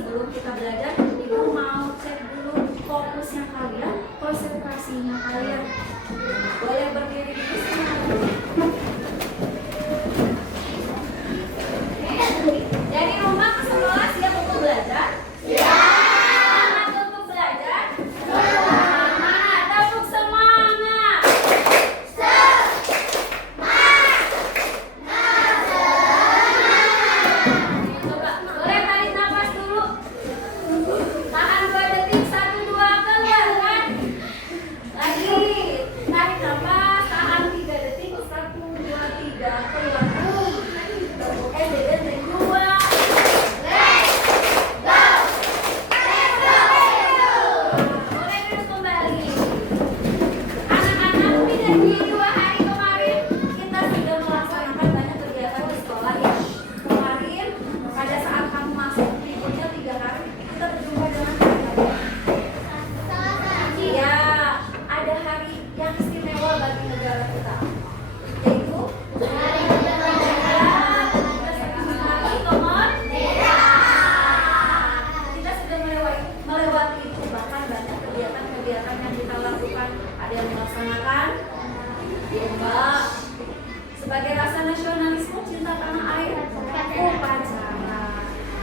sebelum kita belajar, Ibu mau cek dulu fokusnya kalian, konsentrasinya kalian. Boleh berdiri dulu semuanya. Dari rumah ke sekolah siap untuk belajar? Ya. Semangat untuk belajar? Semangat. Tepuk semangat. Coba, boleh tarik nafas dulu. Tahan 2 detik, 1, 2, keluar kan? Lagi, tarik nafas, tahan 3 detik, 1, 2, 3, keluar. Oke, dan dua. Boleh duduk kembali. Anak-anak, dari 2 hari kemarin kita sudah melaksanakan banyak kegiatan di sekolah ya. Kemarin pada saat kamu masuk liburnya 3 hari kita berjumpa dengan hari. Iya, ada hari yang istimewa bagi negara kita, yaitu hari kemerdekaan. Kita sudah melewati itu, bahkan banyak kegiatan-kegiatan yang kita lakukan. Ada yang melaksanakan lomba sebagai rasa nasionalisme cinta tanah air, upacara.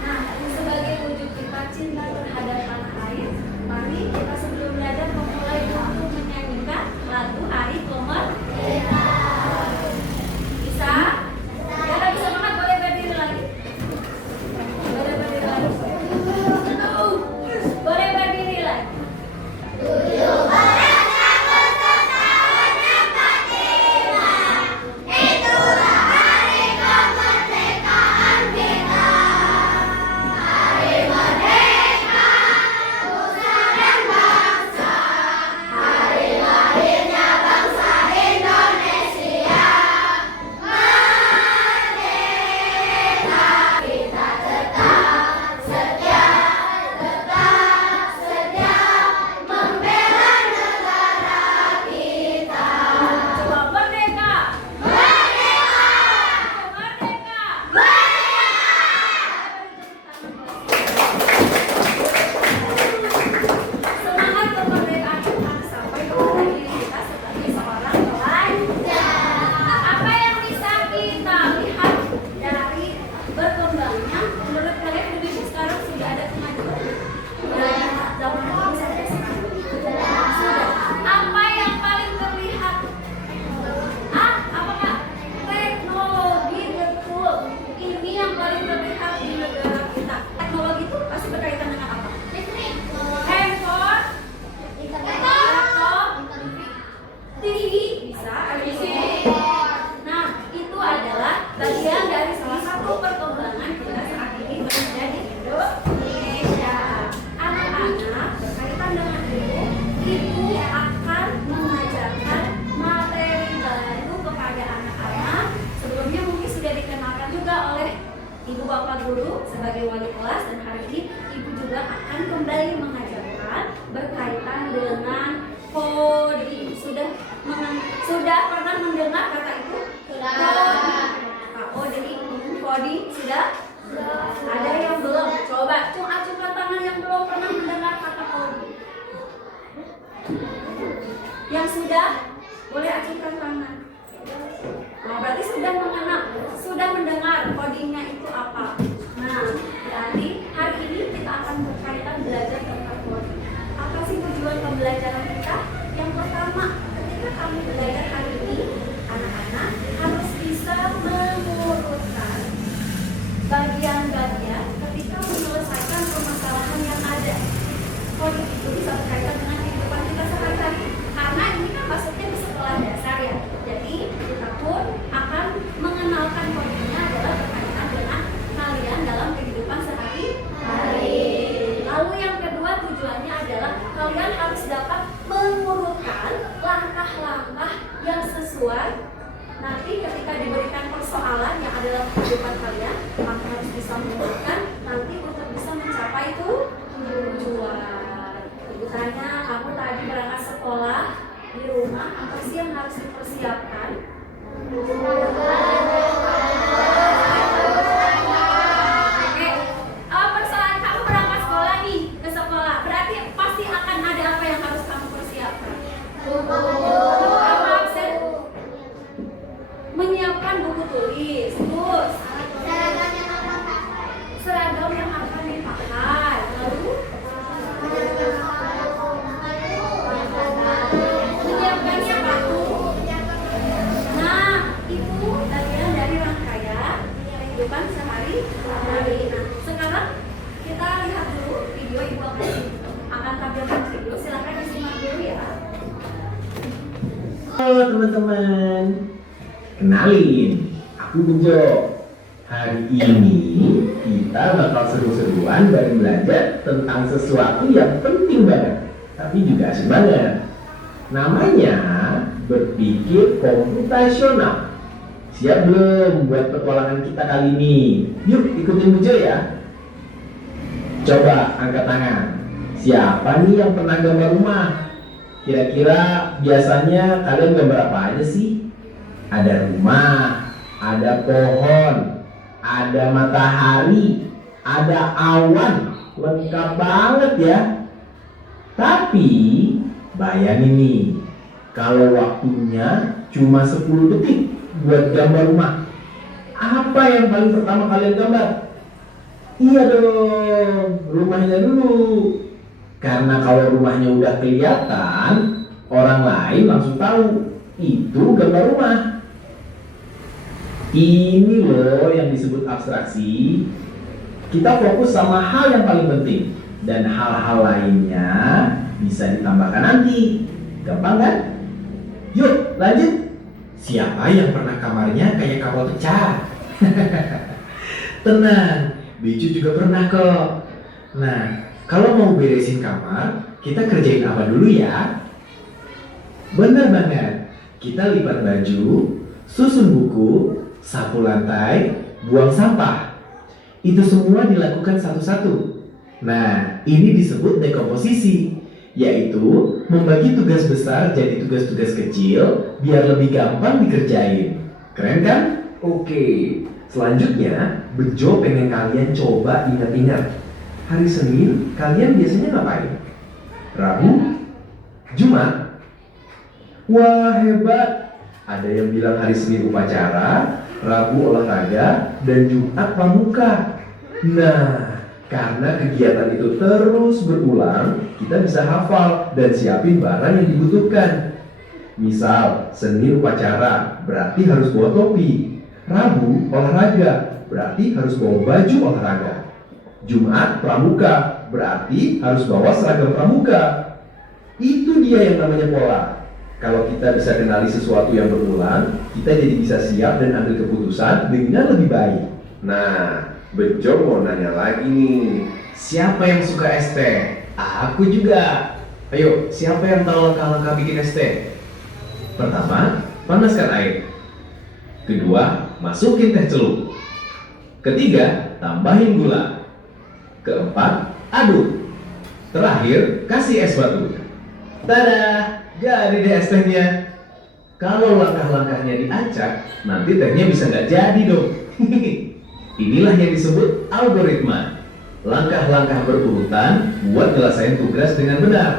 Nah, sebagai wujud kita cinta terhadap tanah air, mari kita sebelum belajar memulai untuk menyanyikan lagu Hari Kemerdekaan. Bisa? Ya, tapi semangat. Boleh berdiri lagi. Boleh berdiri lagi. Boleh berdiri lagi. Coba merdeka. Merdeka. Semangat kemerdekaan kita sampai kepada diri kita sebagai seorang pelajar. Apa yang bisa kita lihat dari berkembangnya menurut kalian Indonesia sekarang sudah ada kemajuan dari zaman dulu sampai sekarang? Sudah. Apa yang paling terlihat? Apakah teknologi? Betul. Ini yang paling terlihat di negara kita. Teknologi itu pasti berkaitan dengan apa? Handphone, laptop, TV, bisa, Nah, itu adalah bagian dari salah satu perkembangan kita saat ini menjadi Indonesia. Anak-anak berkaitan dengan ibu akan mengajarkan materi baru kepada anak-anak. Sebelumnya mungkin sudah dikenalkan juga oleh ibu bapak guru sebagai wali kelas, dan hari ini ibu juga akan kembali mengajarkan berkaitan dengan coding. Sudah pernah mendengar kata itu? Coding. Coding sudah? Ada yang belum? Coba acungkan tangan yang belum pernah mendengar kata coding. Yang sudah? Boleh acungkan tangan. Nah, berarti sudah mendengar codingnya itu apa. Nah, berarti hari ini kita akan berkaitan belajar tentang coding. Apa sih tujuan pembelajaran kita? Yang pertama, ketika kamu belajar hari ini, anak-anak harus bisa mengurutkan bagian-bagian ketika menyelesaikan permasalahan yang ada. Coding itu bisa berkaitan dengan kehidupan kita sehari-hari, karena ini kan masuknya di sekolah dasar ya. Jadi kita pun akan mengenalkan codingnya adalah berkaitan dengan kalian dalam kehidupan sehari-hari. Lalu yang kedua, tujuannya adalah kalian harus dapat mengurutkan langkah-langkah yang sesuai. Nanti ketika diberikan persoalan yang ada dalam kehidupan kalian, kamu harus bisa mengurutkan nanti untuk bisa mencapai tujuan. Misalnya kamu tadi berangkat sekolah, di rumah apa sih yang harus dipersiapkan? Persoalan kamu berangkat teman-teman. Kenalin, aku Bejo. Hari ini kita bakal seru-seruan dan belajar tentang sesuatu yang penting banget, tapi juga asik banget. Namanya berpikir komputasional. Siap belum buat petualangan kita kali ini? Yuk ikutin Bejo ya. Coba angkat tangan. Siapa nih yang pernah gambar rumah? Kira-kira biasanya kalian gambar apa aja sih? Ada rumah, ada pohon, ada matahari, ada awan, lengkap banget ya. Tapi bayangin nih, kalau waktunya cuma 10 detik buat gambar rumah, apa yang paling pertama kalian gambar? Iya dong, rumahnya dulu. Karena kalau rumahnya udah kelihatan, orang lain langsung tahu itu gambar rumah. Ini loh yang disebut abstraksi. Kita fokus sama hal yang paling penting, dan hal-hal lainnya bisa ditambahkan nanti. Gampang kan? Yuk lanjut. Siapa yang pernah kamarnya kayak kapal pecah? Tenang, Bicu juga pernah kok. Nah, kalau mau beresin kamar, kita kerjain apa dulu ya? Bener banget. Kita lipat baju, susun buku, sapu lantai, buang sampah. Itu semua dilakukan satu-satu. Nah, ini disebut dekomposisi, yaitu membagi tugas besar jadi tugas-tugas kecil biar lebih gampang dikerjain. Keren kan? Oke, selanjutnya Bejo pengen kalian coba ingat-ingat. Hari Senin kalian biasanya ngapain? Rabu? Jumat? Wah, hebat! Ada yang bilang hari Senin upacara, Rabu olahraga, dan Jumat pramuka. Nah, karena kegiatan itu terus berulang, kita bisa hafal dan siapin barang yang dibutuhkan. Misal, Senin upacara, berarti harus bawa topi. Rabu olahraga, berarti harus bawa baju olahraga. Jumat pramuka, berarti harus bawa seragam pramuka. Itu dia yang namanya pola. Kalau kita bisa kenali sesuatu yang berulang, kita jadi bisa siap dan ambil keputusan dengan lebih baik. Nah, Bejo mau nanya lagi nih. Siapa yang suka es teh? Aku juga. Ayo, siapa yang tahu langkah-langkah bikin es teh? Pertama, panaskan air. Kedua, masukin teh celup. Ketiga, tambahin gula. Keempat, aduk. Terakhir, kasih es batu. Tada! Jadi deh es tehnya. Kalau langkah-langkahnya diacak, nanti tehnya bisa nggak jadi dong. Inilah yang disebut algoritma. Langkah-langkah berurutan buat nyelesain tugas dengan benar.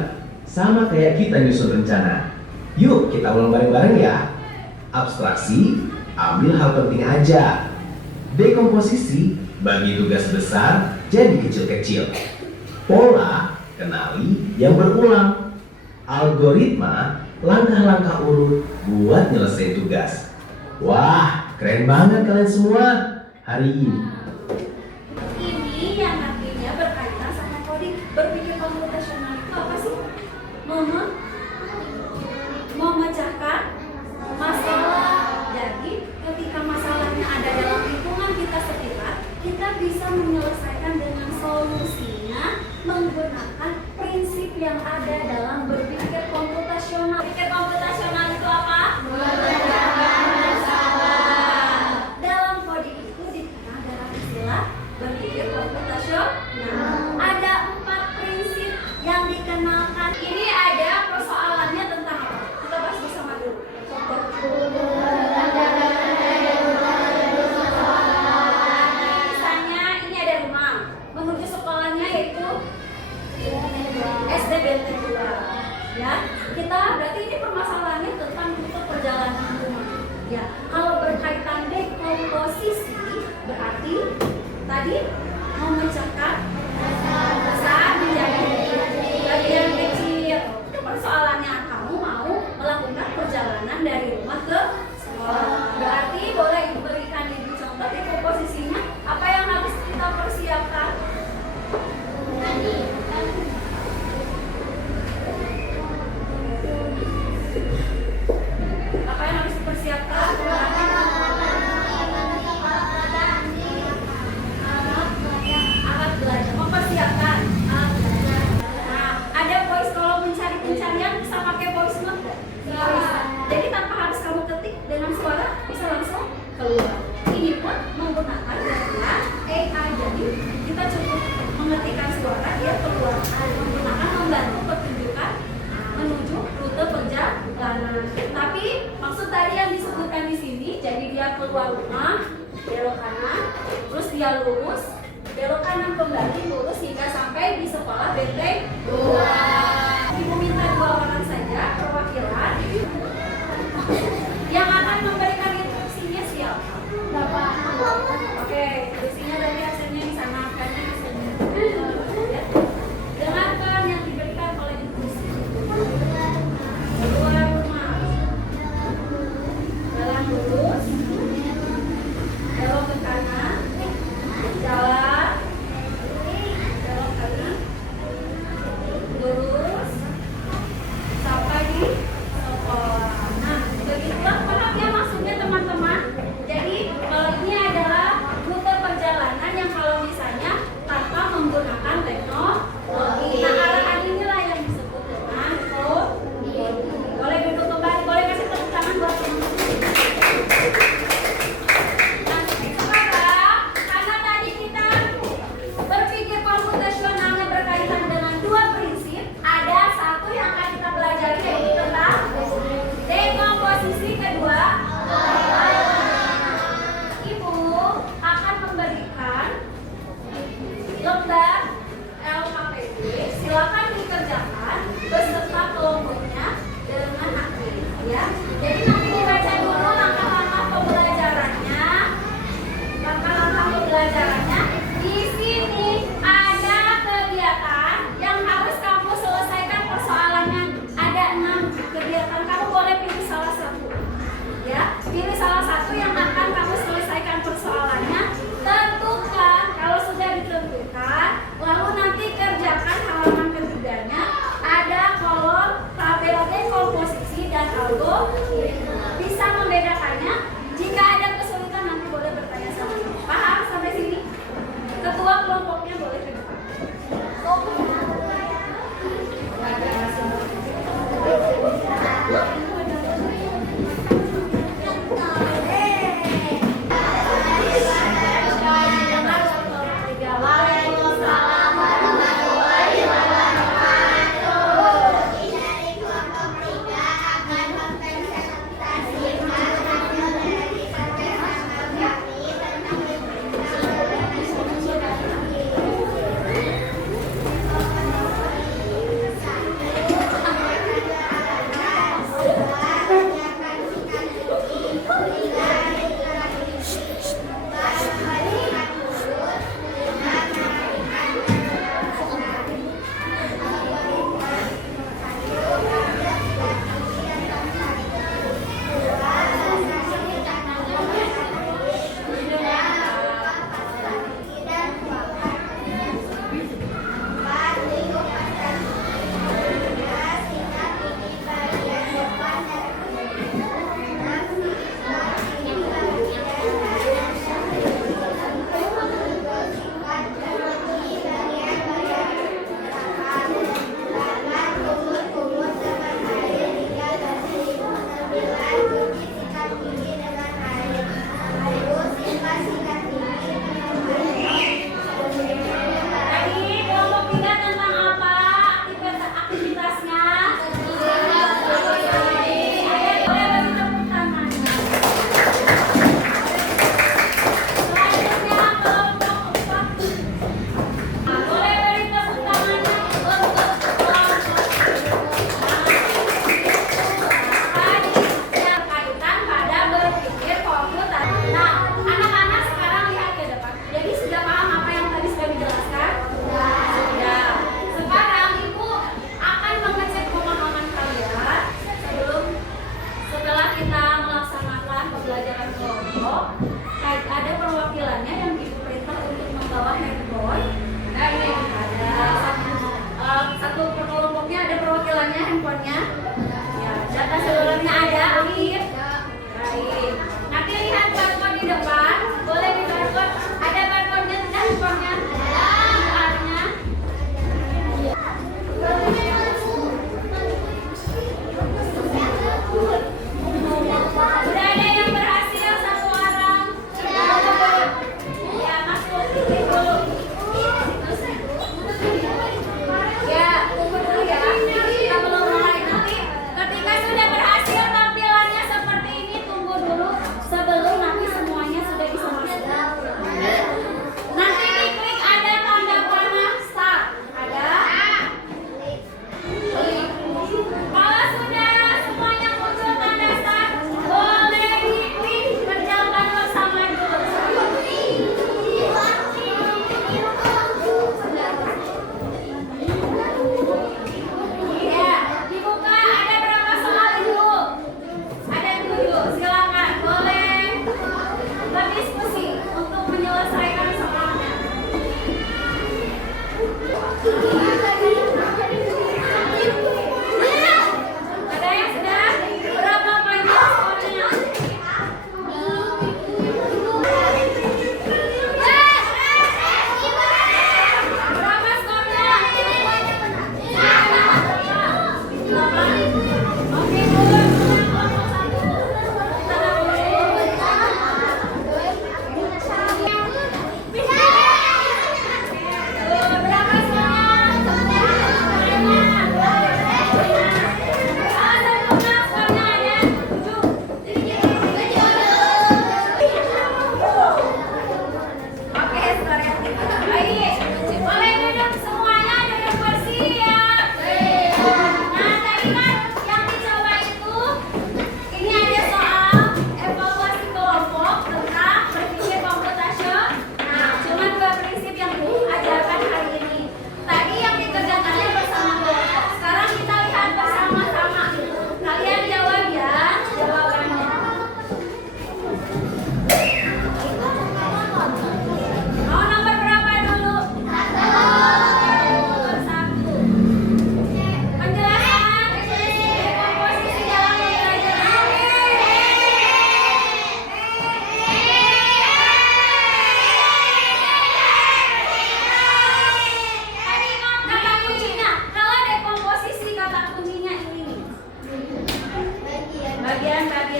Sama kayak kita nyusun rencana. Yuk kita ulang bareng-bareng ya. Abstraksi, ambil hal penting aja. Dekomposisi, bagi tugas besar jadi kecil-kecil. Pola, kenali yang berulang. Algoritma, langkah-langkah urut buat nyelesain tugas. Wah, keren banget kalian semua hari ini. Ini yang nantinya berkaitan sama coding. Berpikir komputasional itu apa sih? Memecahkan masalah. Jadi, ketika masalahnya ada dalam lingkungan kita sekitar, kita bisa menyelesaikan dengan solusinya menggunakan prinsip yang ada dalam berpikir komputasional. Berpikir komputasional itu apa? Memecahkan masalah. Dalam coding itu dikenal dalam istilah berpikir komputasional. Ada 4 prinsip yang dikenalkan. Ini ada persoalannya tentang apa? Kita bahas bersama dulu. Misalnya ini ada rumah. Menuju sekolahnya yaitu SD BT 2. Ya, kita berarti ini permasalahannya tentang rute perjalanan rumah. Ya, kalau berkaitan dekomposisi berarti tadi memecahkan besar menjadi bagian kecil. Itu persoalannya, kamu mau melakukan perjalanan dari rumah ke sekolah. Berarti boleh diberikan ibu contoh dekomposisinya. Apa yang harus kita persiapkan? dengan suara bisa langsung keluar. Ini pun menggunakan data AI. Jadi kita cukup mengetikkan suara, dia keluar menggunakan membantu pertunjukan menuju rute perjalanan. Tapi maksud tadi yang disebutkan di sini, jadi dia keluar rumah, belok kanan, terus dia lurus, belok kanan kembali, lurus hingga sampai di sekolah benteng 2. Ibu minta 2 orang saja perwakilan yang akan memberikan instruksinya siapa? Bapak. Oke, instruksinya dari hasilnya di sana, karena di sini. Dengarkan yang diberikan oleh instruksi. Keluar rumah, jalan lurus, belok ke kanan, jalan, belok kanan, lurus, sampai di sekolah. Nah, begitulah paham ya maksudnya teman-teman. Jadi kalau ini adalah rute perjalanan yang kalau misalnya tanpa menggunakan teknologi. Nah, arahan inilah yang disebut dengan kode. Boleh duduk kembali, boleh kasih tepuk tangan buat teman-teman. Nah, sekarang karena tadi kita berpikir komputasionalnya berkaitan dengan 2 prinsip, ada satu yang akan kita pelajari yaitu tentang dekomposisi kedua. Ibu akan memberikan lembar LKPD, silakan dikerjakan beserta kelompoknya dengan aktif ya. Jadi nanti dibaca dulu langkah-langkah pembelajarannya. Langkah-langkah pembelajarannya di sini ada kegiatan yang harus kamu selesaikan persoalannya. Ada 6 kegiatan, kamu boleh pilih salah satu. Ya, pilih salah satu yang akan kamu selesaikan persoalannya. Tentukan kalau sudah ditentukan, lalu nanti kerjakan halaman ketiganya. Ada kolom tabel dekomposisi dan algoritma. Bisa membedakannya. Jika ada kesulitan nanti boleh bertanya sama saya. Paham sampai sini? Ketua kelompoknya boleh ke depan. Udah deh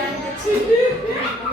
yang kecil.